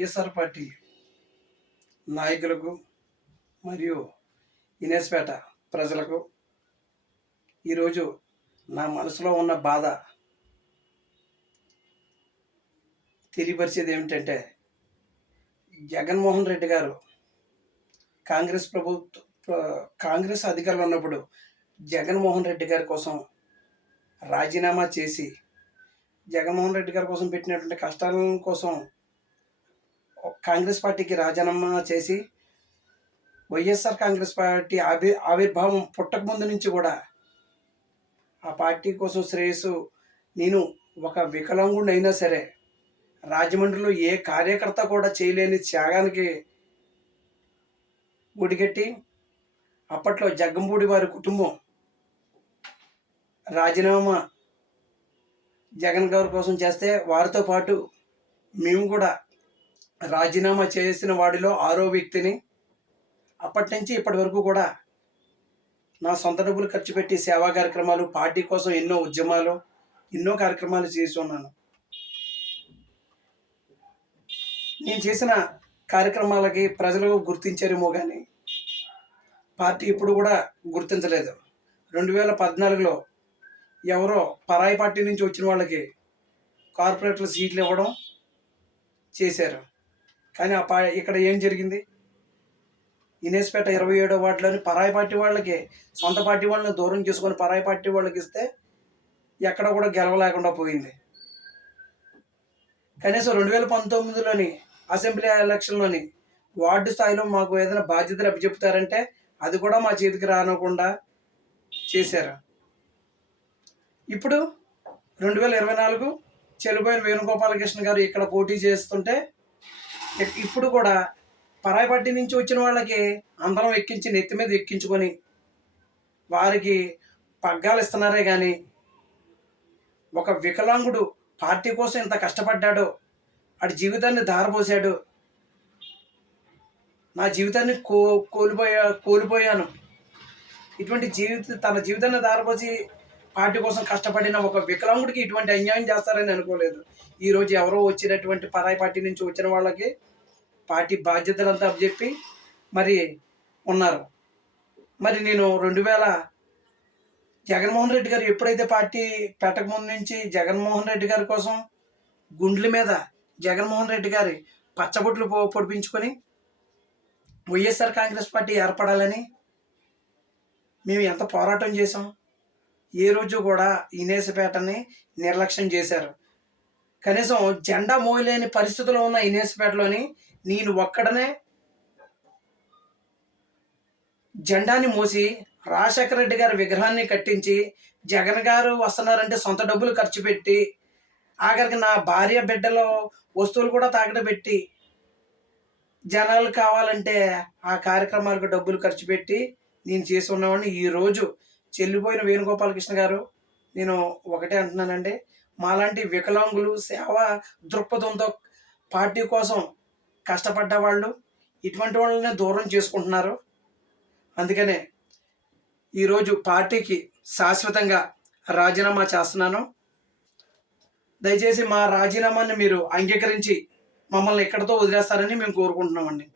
YSR party నాయకులకు మరియు ఇనేస్పేట ప్రజలకు ఈరోజు నా మనసులో ఉన్న బాధ తెలియపరిచేది ఏమిటంటే, జగన్మోహన్ రెడ్డి గారు కాంగ్రెస్ అధికారంలో ఉన్నప్పుడు జగన్మోహన్ రెడ్డి గారి కోసం రాజీనామా చేసి జగన్మోహన్ రెడ్డి గారి కోసం పెట్టినటువంటి కష్టాల కోసం కాంగ్రెస్ పార్టీకి రాజీనామా చేసి వైఎస్ఆర్ కాంగ్రెస్ పార్టీ ఆవిర్భావం పుట్టక ముందు నుంచి కూడా ఆ పార్టీ కోసం శ్రేయస్సు నేను ఒక వికలాంగుడిని అయినా సరే రాజమండ్రిలో ఏ కార్యకర్త కూడా చేయలేని త్యాగానికి ఒడిగట్టి అప్పట్లో జగ్గంపూడి వారి కుటుంబం రాజీనామా జగన్ గారి కోసం చేస్తే వారితో పాటు మేము కూడా రాజీనామా చేసిన వాడిలో 6వ వ్యక్తిని. అప్పటి నుంచి ఇప్పటి వరకు కూడా నా సొంత డబ్బులు ఖర్చు పెట్టి సేవా కార్యక్రమాలు, పార్టీ కోసం ఎన్నో ఉద్యమాలు, ఎన్నో కార్యక్రమాలు చేసి ఉన్నాను. నేను చేసిన కార్యక్రమాలకి ప్రజలు గుర్తించారేమో కానీ పార్టీ ఇప్పుడు కూడా గుర్తించలేదు. 2014లో ఎవరో పరాయి పార్టీ నుంచి వచ్చిన వాళ్ళకి కార్పొరేటర్ల సీట్లు ఇవ్వడం చేశారు. కానీ ఇక్కడ ఏం జరిగింది? ఇనేస్పేట 27వ వార్డులోని పరాయి పార్టీ వాళ్ళకి సొంత పార్టీ వాళ్ళని దూరం చేసుకొని పరాయి పార్టీ వాళ్ళకి ఇస్తే ఎక్కడ కూడా గెలవలేకుండా పోయింది. కనీసం 2019లోని అసెంబ్లీ ఎలక్షన్లోని వార్డు స్థాయిలో మాకు ఏదైనా బాధ్యతలు అప్పచెప్తారంటే అది కూడా మా చేతికి రానకుండా చేశారు. ఇప్పుడు 2024 చెల్లిపోయిన వేణుగోపాలకృష్ణ గారు ఇక్కడ పోటీ చేస్తుంటే ఇప్పుడు కూడా పరాయి పార్టీ నుంచి వచ్చిన వాళ్ళకి అందరం ఎక్కించి నెత్తి మీద ఎక్కించుకొని వారికి పగ్గాలు ఇస్తున్నారే కానీ ఒక వికలాంగుడు పార్టీ కోసం ఇంత కష్టపడ్డాడో, ఆడి జీవితాన్ని ధారపోసాడు. నా జీవితాన్ని కోల్పోయాను. ఇటువంటి తన జీవితాన్ని ధారపోసి పార్టీ కోసం కష్టపడిన ఒక వికలాంగుడికి ఇటువంటి అన్యాయం చేస్తారని అనుకోలేదు. ఈరోజు ఎవరో వచ్చినటువంటి పరాయి పార్టీ నుంచి వచ్చిన వాళ్ళకి పార్టీ బాధ్యతలంతా అప్పచెప్పి మరి ఉన్నారు. మరి నేను 2000 జగన్మోహన్ రెడ్డి గారు ఎప్పుడైతే పార్టీ పెట్టకముందు నుంచి జగన్మోహన్ రెడ్డి గారి కోసం గుండెల మీద జగన్మోహన్ రెడ్డి గారి పచ్చబొట్లు పొడిపించుకొని వైఎస్ఆర్ కాంగ్రెస్ పార్టీ ఏర్పడాలని మేము ఎంత పోరాటం చేసాం. ఏ రోజు కూడా ఇనేస్పేటని నిర్లక్ష్యం చేశారు. కనీసం జెండా మోయలేని పరిస్థితిలో ఉన్న ఇనేస్పేటలోని నేను ఒక్కడనే జెండాని మోసి రాజశేఖర రెడ్డి గారి విగ్రహాన్ని కట్టించి జగన్ గారు వస్తున్నారంటే సొంత డబ్బులు ఖర్చు పెట్టి ఆఖరికి నా భార్య బిడ్డలో వస్తువులు కూడా తాకట పెట్టి జనాలు కావాలంటే ఆ కార్యక్రమాలకు డబ్బులు ఖర్చు పెట్టి నేను చేసి ఉన్నవాడిని. ఈరోజు చెల్లిపోయిన వేణుగోపాలకృష్ణ గారు, నేను ఒకటే అంటున్నానండి, మాలాంటి వికలాంగులు సేవా దృక్పథంతో పార్టీ కోసం కష్టపడ్డ వాళ్ళు ఇటువంటి వాళ్ళని దూరం చేసుకుంటున్నారు. అందుకనే ఈరోజు పార్టీకి శాశ్వతంగా రాజీనామా చేస్తున్నాను. దయచేసి మా రాజీనామాని మీరు అంగీకరించి మమ్మల్ని ఎక్కడితో వదిలేస్తారని మేము కోరుకుంటున్నామండి.